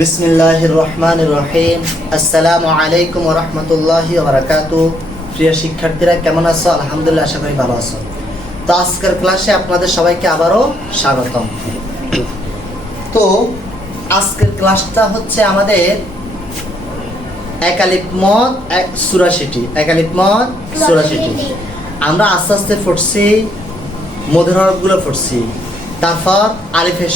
বিসমিল্লাহির রহমানির রহিম। আসসালামু আলাইকুম ওয়া রাহমাতুল্লাহি ওয়া বারাকাতুহু। প্রিয় শিক্ষার্থীরা কেমন আছো? আলহামদুলিল্লাহ, আশা করি ভালো আছো। তো আজকের ক্লাসে আপনাদের সবাইকে আবারও স্বাগতম। তো আজকের ক্লাসটা হচ্ছে আমাদের একালিফ মদ 84টি, একালিফ মদ 84টি। আমরা আস্তে আস্তে পড়ছি, মধুর হরফগুলো পড়ছি। তারপর আলিফের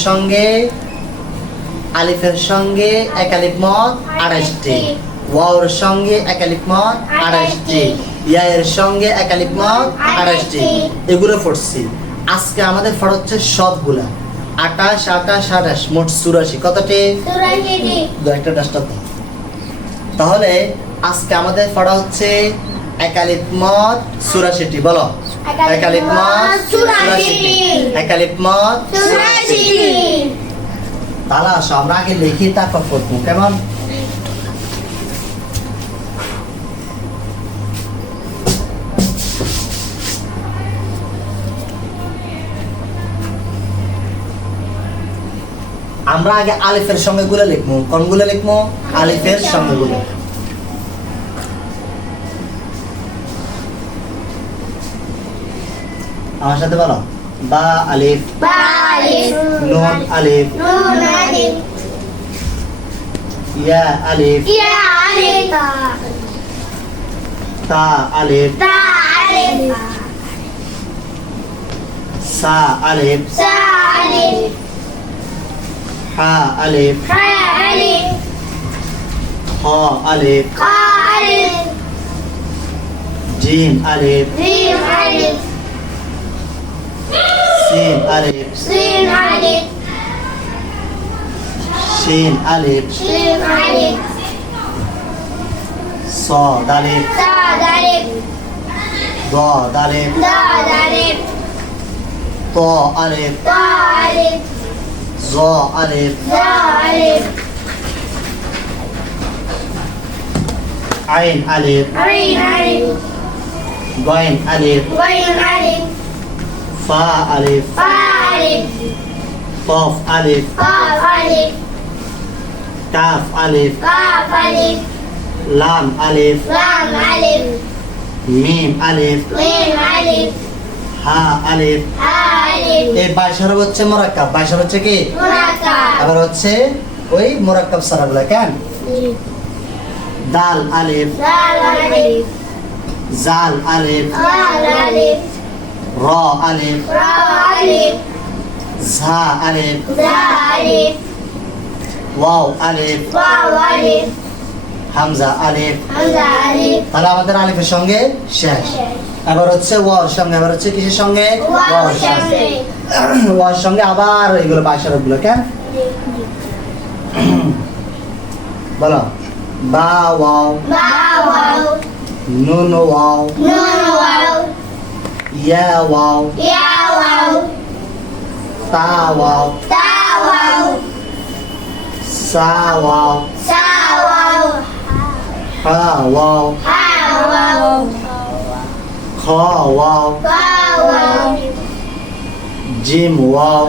সঙ্গে একালিফ মদ 28টি, ওয়াওর সঙ্গে একালিফ মদ 28টি, ইয়ায়ের সঙ্গে একালিফ মদ 28টি, এগুলো পড়ছি। আজকে আমাদের পড়া হচ্ছে সবগুলা 28, 28, মোট 84। কতটি? 84টি। একটা ডাস্টার দাও। তাহলে আজকে আমাদের পড়া হচ্ছে একালিফ মদ 84টি। বলো, একালিফ মদ 84টি, একালিফ মদ 84টি। তাহলে আসো আমরা আগে লিখি, তারপর পড়বো, কেমন? আমরা আগে আলিফের সঙ্গে গুলো লিখবো। কোনগুলো লিখবো? আলিফের সঙ্গে গুলো। আমার সাথে বলো, বা আলিফ, নুন আলিফ, ইয়া আলিফ, তা আলিফ, সা আলিফ, হা আলিফ, খ আলিফ, জিম আলিফ, সিন আলিফ, শিন আলিফ, صاد ألف، ضاد ألف، طاء ألف، ظاء ألف، عين ألف، غين ألف، فاء ألف، قاف ألف، كاف ألف، লাম আলিফ, মিম আলিফ, হা আলিফ। এই 22 হরফ হচ্ছে মুরাক্কাব। 22 হরফ হচ্ছে কি? আবার হচ্ছে ওই মুরাক্কাব সারাগুলা। কেন? দাল আলিফ, জাল আলিফ, র আলিফ, ঝা আলিফ, ওয়াও আলিফ, হামজা আলিফ। তাহলে আমাদের আলিফের সঙ্গে শেষ। এবার হচ্ছে ওয়ার সঙ্গে, এবার হচ্ছে কিসের সঙ্গে? ওয়ার সঙ্গে আবার এগুলো 22 হরফগুলো। কেন? বলো, বা ওয়াও, নুন ওয়াও, ইয়া ওয়াও, তা ওয়াও, সা ওয়াও, হা ওয়াও, খ ওয়াও, জিম ওয়াও,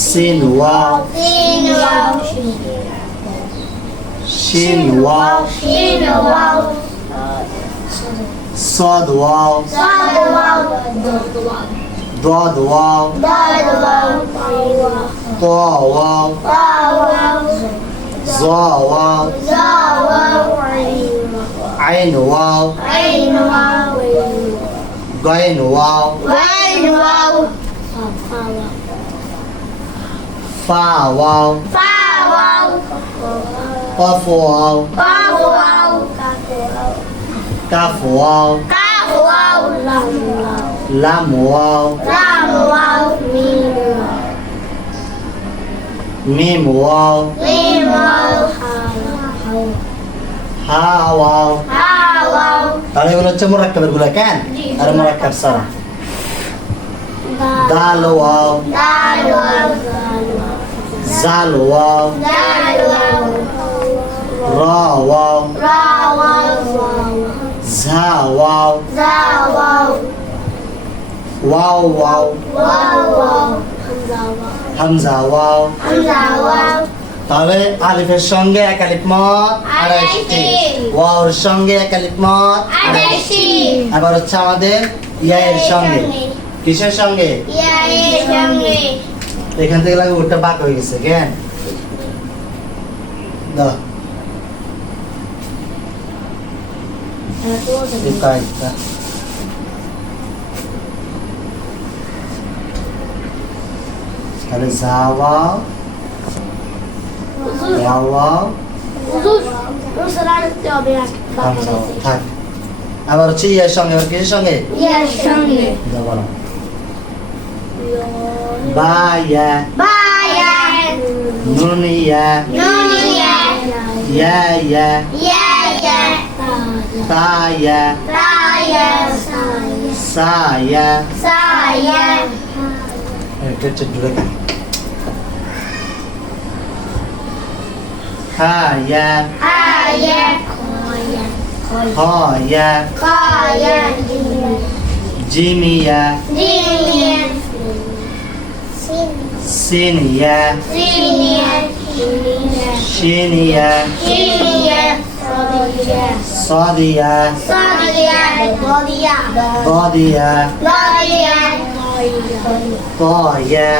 সিন ওয়াও, শিন ওয়াও, صاد واو، ضاد واو، طا واو، ظا واو، عين واو، غين واو، فا واو، قاف واو، كاف واو، لام واو، ميم واو، হা ওয়াও। তাহলে এগুলো হচ্ছে মুরাক্কাবের গুলো। কেন? আর মুরাক্কাব সারা। দাল ওয়াও, জাল ওয়াও, র ওয়াও, ঝা ওয়াও, ওয়াও ওয়াও, হামজা ওয়াও। তাহলে আলিফের সঙ্গে এক আলিফ মদ 28টি, ওয়াওর সঙ্গে এক আলিফ মদ 28টি। এবার হচ্ছে আমাদের ইয়া এর সঙ্গে, কিসের সঙ্গে? এখান থেকে লাগে ওটা বাঁক হয়ে গেছে কেন? দাও তাহলে যাওয়া থাক। আবার হচ্ছে ইয়ার সঙ্গে, আবার কিসের সঙ্গে? বলো বায়া নুনিয়া ইয়া তায়া সায়া এটা দূরে কান হায়া হয়া জিমিয়া সিনিয়া শিনিয়া সাদিয়া বাদিয়া طايا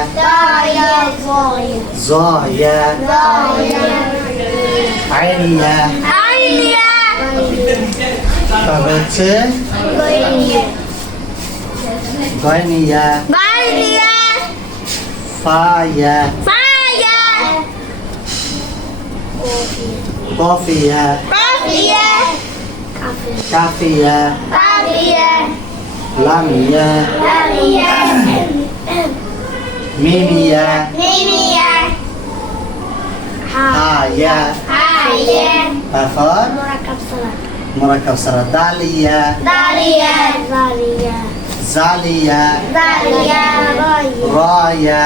زايا عينيا তারপর হচ্ছে গাইনিয়া ফায়া কফিয়া কাফিয়া লামিয়া মিমিয়া হায়া তারপর মুরাক্কাব সারা দালিয়া জালিয়া রায়া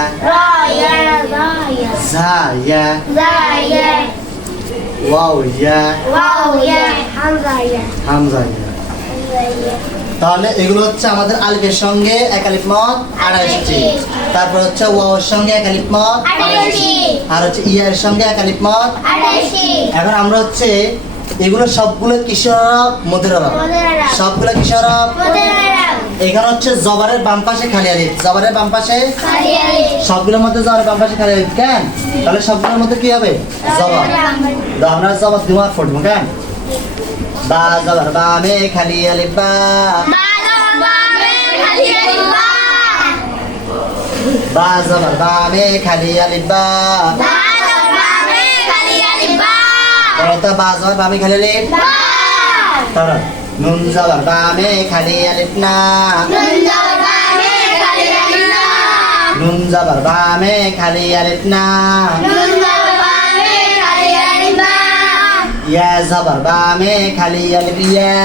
জায়া ওয়াওয়া হামজা। তাহলে এগুলো হচ্ছে আমাদের আলিফের সঙ্গে এক আলিফ মদ 28টি, তারপর হচ্ছে ওয়াওর সঙ্গে এক আলিফ মদ 28টি, আর হচ্ছে ইয়ার সঙ্গে এক আলিফ মদ 28টি। এখন আমরা হচ্ছে এগুলো সবগুলো কিসের আরব? মদের আরব। সবগুলো কিসের আরব? এখানে হচ্ছে জবরের বাম পাশে খালি আলিফ, জবরের বাম পাশে খালি আলিফ, সবগুলোর মধ্যে জবরের বাম পাশে খালি আলিফ কেন? তাহলে সবগুলোর মধ্যে কি হবে? জবর। তো আমরা জবর দিমাগ পড়বো কেন? বা জবর বা মে খালি আলিফ বা, বা জবর বা মে খালি আলিফ বা, বলতো বা জবর বা মে খালি আলিফ বা। তারপর নুন জবর বা মে খালি আলিফ না, নুন জবর বা মে খালি আলিফ না, ইয়া জবর বা মে খালি আলিফ ইয়া,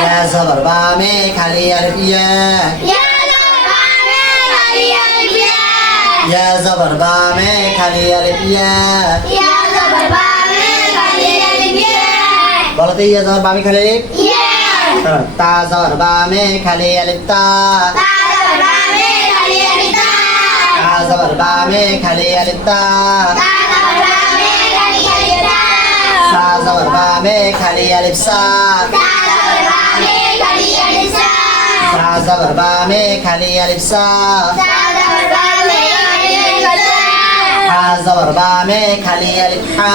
ইয়া জবর বা মে খালি আলিফ ইয়া, ইয়া জবর বা মে খালি আলিফ ইয়া। বলো তো ইয়া জবর বা মে খালি আলিফ তা জবর বা মে খালি আলিফ তা, তা জবর বা মে খালি আলিফ তা, সা জবর বা মে খালি আলিফ সা, সা জবর বা মে খালি আলিফ সা, হা জবর বা মে খালি আলিফ হা,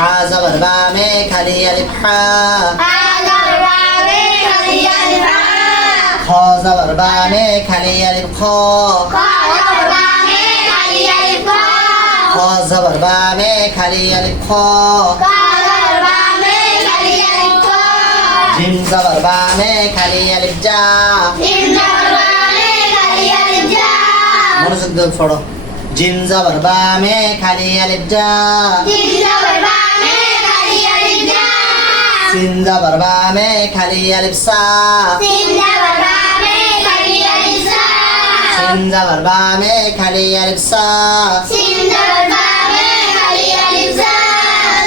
হা জবর বা মে খালি আলিফ হা, খ জবর বা মে খালি আলিফ খ, খ জবর বা মে খালি আলিফ খ, জিম জবর বা মে খালি আলিফ জা, মনোযোগ দিয়ে পড়ো। জিম জবর বা মে খালি আলিফ জা, সিন জবর বা মে খালি আলিফ সা, সিন জবর বা মে খালি আলিফ সা,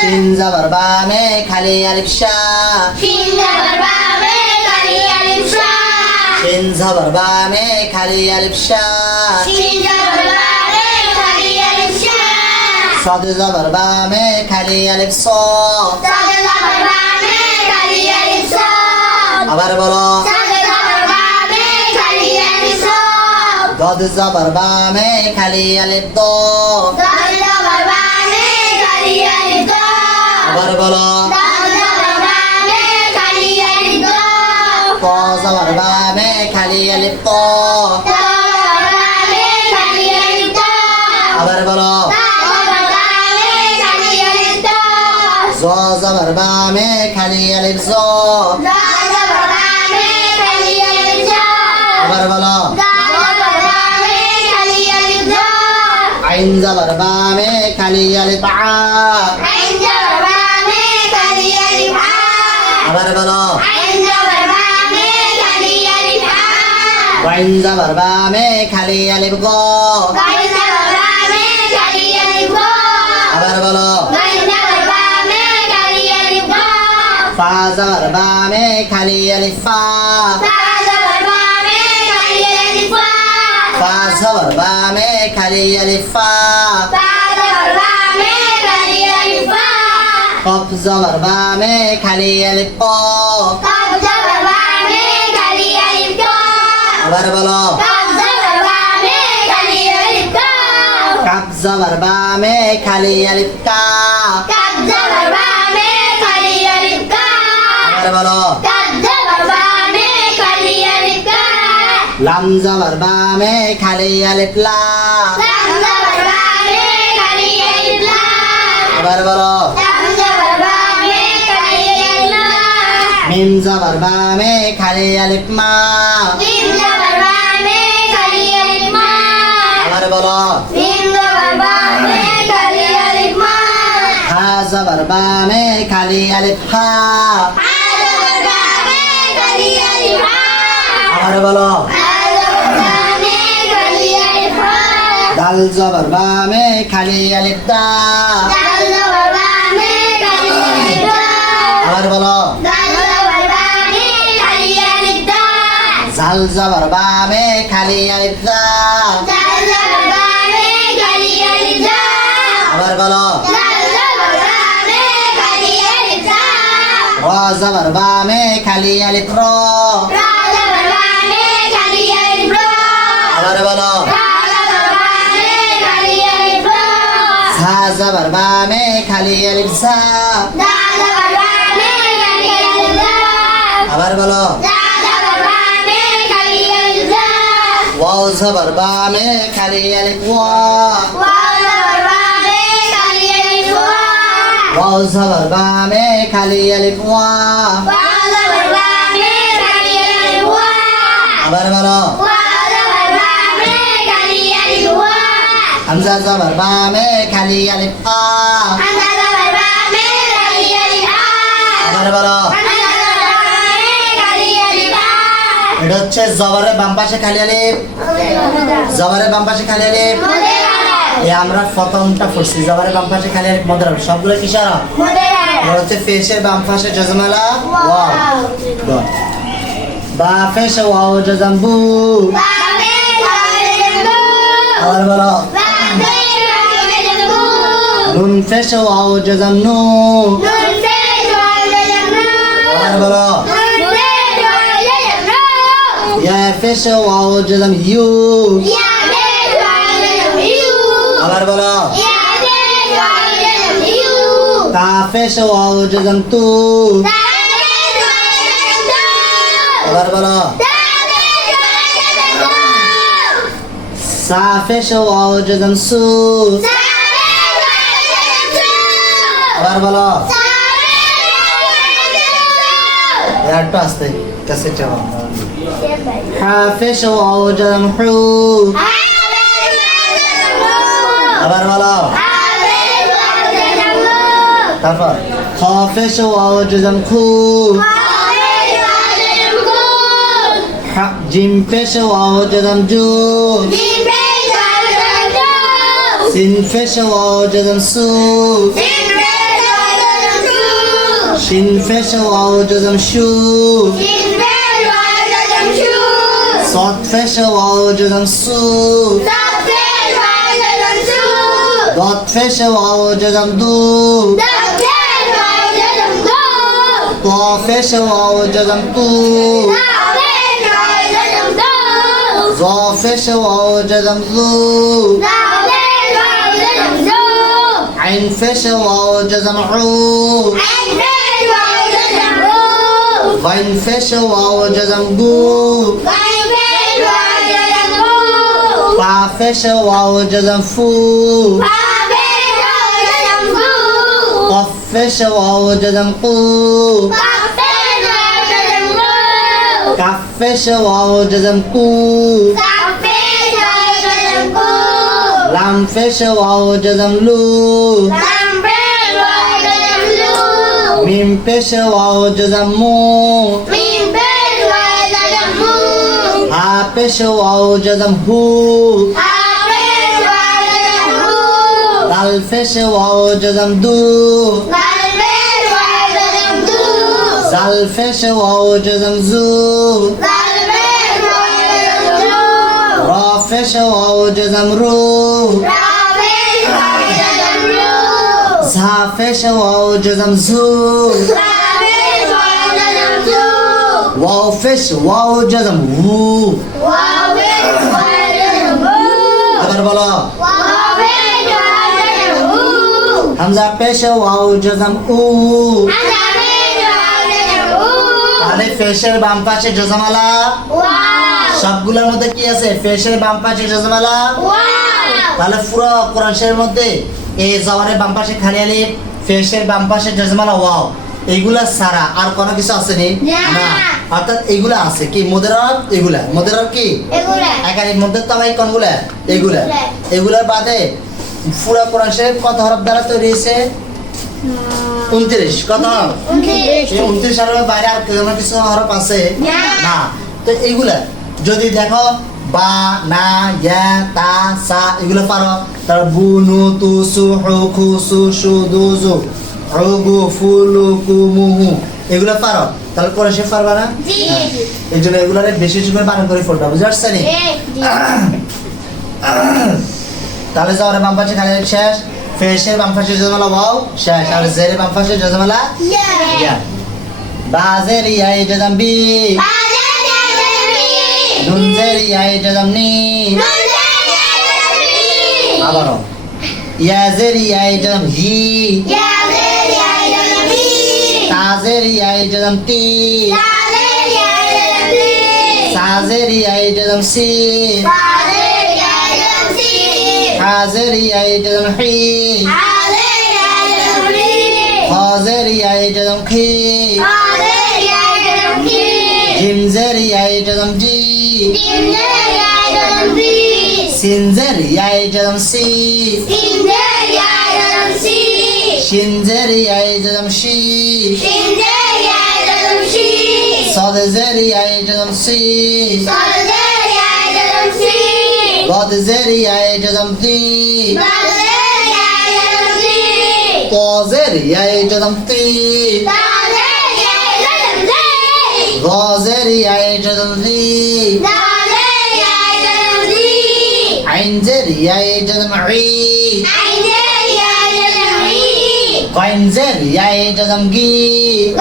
সিন জবর বা মে খালি আলিফ শা, শিন জবর বা মে খালি আলিফ শা صاد زبر با میں খালি আলিফ صاد আবার বলো ضاد زبر با میں খালি আলিফ ضاد আবার বলো طا زبر با میں খালি আলিফ طا আবার বলো জ জবর বা মে খালি আলিফ জ আবার বলো আইন জবর বা মে খালি আলিফ আ আবার বলো ওয়াইন জবর বা মে খালি আলিফ গ আবার বলো ফা জবর বা মে খালি আলিফ ফা ফা জবর বা মে খালি আলিফ ফা কফ জবর বা মে খালি আলিফ ক আবার বলো কাফ জবর বা মে খালি আলিফ কা আবার বলো লাম জবর বা মে খালি আলিফ লা আবার বলো মিম জবর বা মে খালি আলিফ মা আবার বলো হা জবর বা মে খালি আলিফ হা আবার বলো দাল জবর বা মে খালি আলিফ দা আবার বলো জাল জবর বা মে খালি আলিফ দা আবার বলো র জবর বা মে খালি আলিফ র আবার বলো ঝা জবর বা মে খালি আলিফ ঝা আবার বলো ওয়াও জবর বা মে খালি আলিফ ওয়া ওয়াও জবর বা মে খালি আলিফ ওয়া আবার বলো হামজা জবর বা মে খালি আলিফ আ আবার বলো এটা হচ্ছে জবরের বাম পাশে খালি আলিফ জবরের বাম পাশে খালি আলিফ এই আমরা প্রথমটা পড়ছি জবরের বাম পাশে খালি আলিফ মদ রাখব সবগুলো কি ইশারা এটা হচ্ছে পেশের বাম পাশে জজমালা ওয়াও গুড বা পেশ ওয়াও জজম বু আবার বলো নুন পেশ ওয়াও জজম নু আবার বলো ইয়া পেশ ওয়াও জজম ইউ আবার বলো তা পেশ ওয়াও জজম তু আবার বলো সা পেশ ওয়াও জজম সু আবার বলো একটু আস্তে কাছে যাও হা পেশ ওয়াও জজম হু আবার বলো তারপর খ পেশ ওয়াও জজম খু হা জিম পেশ ওয়াও জজম জু সিন পেশ ওয়াও জজম সু শিন পেশ ওয়াও জজম শু فش واو جزم سو ضاد فش واو جزم دو طا فش واو جزم تو ظا فش واو جزم ذو عين فش واو جزم عو غين فش واو جزم قو فا فش واو جزم فو قف فش واو جزم قو كف فش واو جزم قو لام فش واو جزم لو ميم فش واو جزم مو ها فش واو جزم هو دال فش واو جزم دو زال فش واو جزم زو را فش واو جزم رو زها فش واو جزم زو واو فش واو جزم وو আবার বলো হামজা পেশ ওয়াও জজম উ তাহলে ফেশের বাম পাশে জজমালা সবগুলোর মধ্যে কি আছে ফেশের বাম পাশে জজমালা তাহলে পুরো কোরআন শরীফের মধ্যে এই জবানের বাম পাশে খালি আলিফ ফেশের বাম পাশে জজমালা ওয়াও এইগুলা সারা আর কোনো কিছু আছে নি না অর্থাৎ এইগুলা আছে কি মুদরার মুদরার কি একারি মধ্যে তো ভাই কোনগুলা এগুলার বাদে পুরো কোরআন শরীফ কত হরফ দ্বারা তৈরি হয়েছে 29 কত 29 হরফের বাইরে আর কোনো কিছু হরফ আছে না তো এইগুলা যদি দেখো বা না ইয়া তা সা এগুলো পারো তার বু নু তু সু হু খু সু শু দু জু রুগু ফুলু কুমুহু এগুলো পারো তাহলে পরে সে পারবা না এই জন্য এগুলারে বেশি সময় বানান করে পড়বা বুঝতে পারছেন তাহলে যাওয়ার বাম পাশে খালি শেষ ফেশের বাম পাশে জজমালা ওয়াও শেষ আর জেরের বাম পাশে জজমালা ইয়া বাজের ইয়া জজম বি নুনজের ইয়া জজম নি আবারো ইয়াজের ইয়া জজম হি তাজের ইয়া জজম তি সাজের ইয়া জজম সি হাজের ইয়া জজম হি হাজের ইয়া জজম খি জিমজের ইয়া জজম জি সিনজের ইয়া জজম সি শিনজের ইয়া জজম শি صادزر يا جزم سي ضادزر يا جزم ذي طازر يا جزم طي ضازر يا جزم ذي عينزر يا جزم عي قينزر يا جزم قي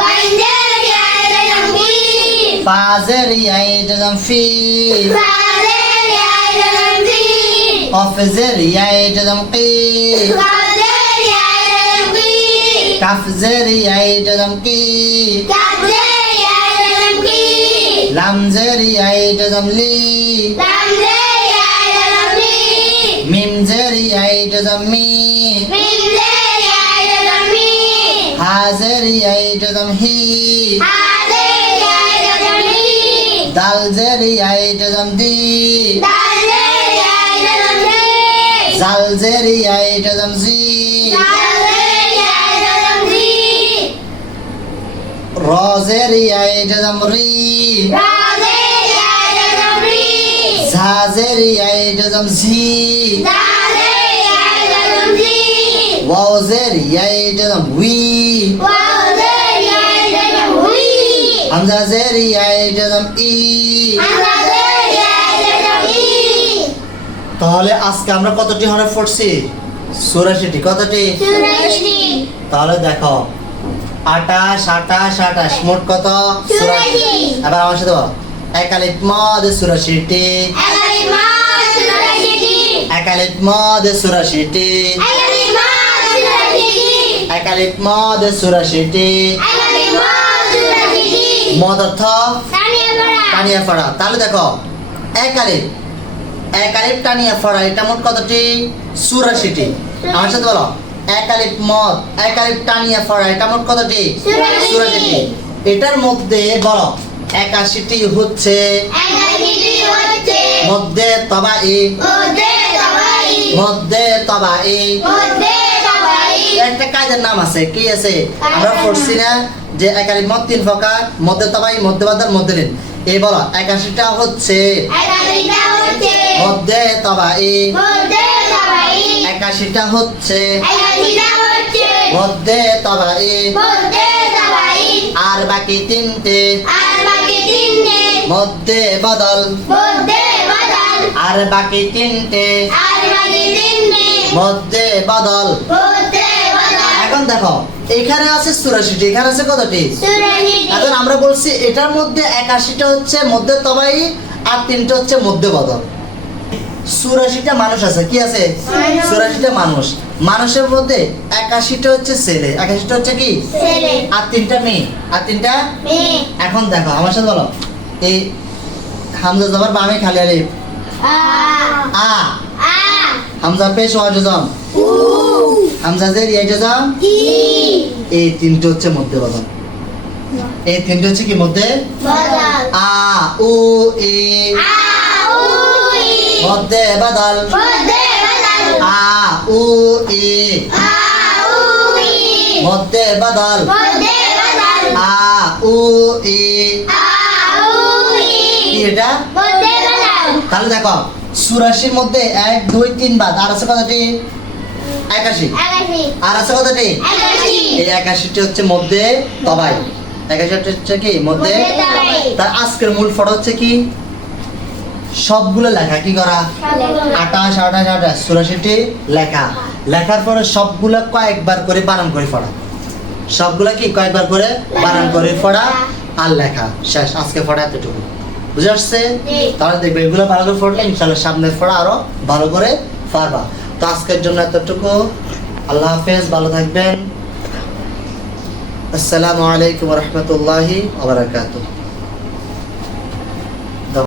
فازر يا جزم في قفزر يا جزم قي كفزر يا جزم قي لمزر يا جزم لي ميمزر يا جزم مي حازر يا جزم هي দালজের ইয়াই জজম দি জালজের ইয়াই জজম জি রজের ইয়াই জজম রি ঝাজের ইয়াই জজম ঝি ওয়াজের ইয়াই জজম উই হামজা জের ইয়াই জজম ই তাহলে আজকে আমরা কতটি হরফ পড়ছি? 84টি। কতটি? 84 তাহলে দেখো 28 28 28 মোট কত? 84 এবার আমার সাথে বলো এক আলিফ মদ 84টি এক আলিফ মদ 84টি এক আলিফ মদ 84টি মদ অর্থ টানিয়া পড়া। তাহলে দেখো এক আলিফ টানিয়া পড়া, এটা মোট কতটি? 84টি। আমার সাথে বলো এক আলিফ মদ এক আলিফ টানিয়া পড়া, এটা মোট কতটি? 84টি। এটার মধ্যে বলো 81টি হচ্ছে মধ্যে তবাই মধ্যে তবাই। একটা কাজের নাম আছে, কি আছে? আমরা পড়ছি না যে এক আলিফ মদ 3 প্রকার, মধ্যে তবাই মধ্যে বাদাল মধ্যে ঋণ। এই বলো 81টা হচ্ছে মধ্যে তবাই 81টা হচ্ছে মধ্যে তবাই আর বাকি 3টে মধ্যে বদল আর বাকি 3টে মধ্যে বদল। এখন দেখো এখানে আছে 84টি, এখানে আছে কতটি? এখন আমরা বলছি এটার মধ্যে 81টা হচ্ছে মধ্যে তবাই আর 3টা হচ্ছে মধ্যে বদল। 84টা মানুষ আছে, কি আছে? 84টা মানুষ। মানুষের মধ্যে 81টা হচ্ছে ছেলে, 81টা হচ্ছে কি? আর 3টা মেয়ে আর 3টা। এখন দেখো আমার সাথে বলো এই হামজা জবর বামে খালি আলিফ আ হামজা পেশ ওয়া জজম হামজা জের ইয়া জজম এই 3টা হচ্ছে মধ্যে বদল। এই 3টা হচ্ছে কি মধ্যে? আ উ ই মধ্যে বদল আ উ ই মধ্যে বদল আ উ ই। কি এটা? তাহলে দেখো 84র মধ্যে 1 2 3 বাদ আর আছে কতটি? 81। আর আছে কতটি? এই 81টি হচ্ছে মধ্যে তবাই, 81টি হচ্ছে কি মধ্যে। তার আজকের মূল ফটো হচ্ছে কি? সবগুলো লেখা, কি করা? 28 28 28 84টি লেখা। লেখার পরে সবগুলো কয়েকবার করে বানান করে পড়া, সবগুলো কি কয়েকবার করে বানান করে পড়া আর লেখা। শেষ আজকে পড়া এতটুকু। বুঝে আসছে? তাহলে দেখবে এগুলো ভালো করে পড়লে ইনশাআল্লাহ সামনের পড়া আরো ভালো করে পারবা। তো আজকের জন্য এতটুকু। আল্লাহ হাফেজ, ভালো থাকবেন। আসসালামু আলাইকুম ওয়া রাহমাতুল্লাহি ওয়া বারাকাতুহু।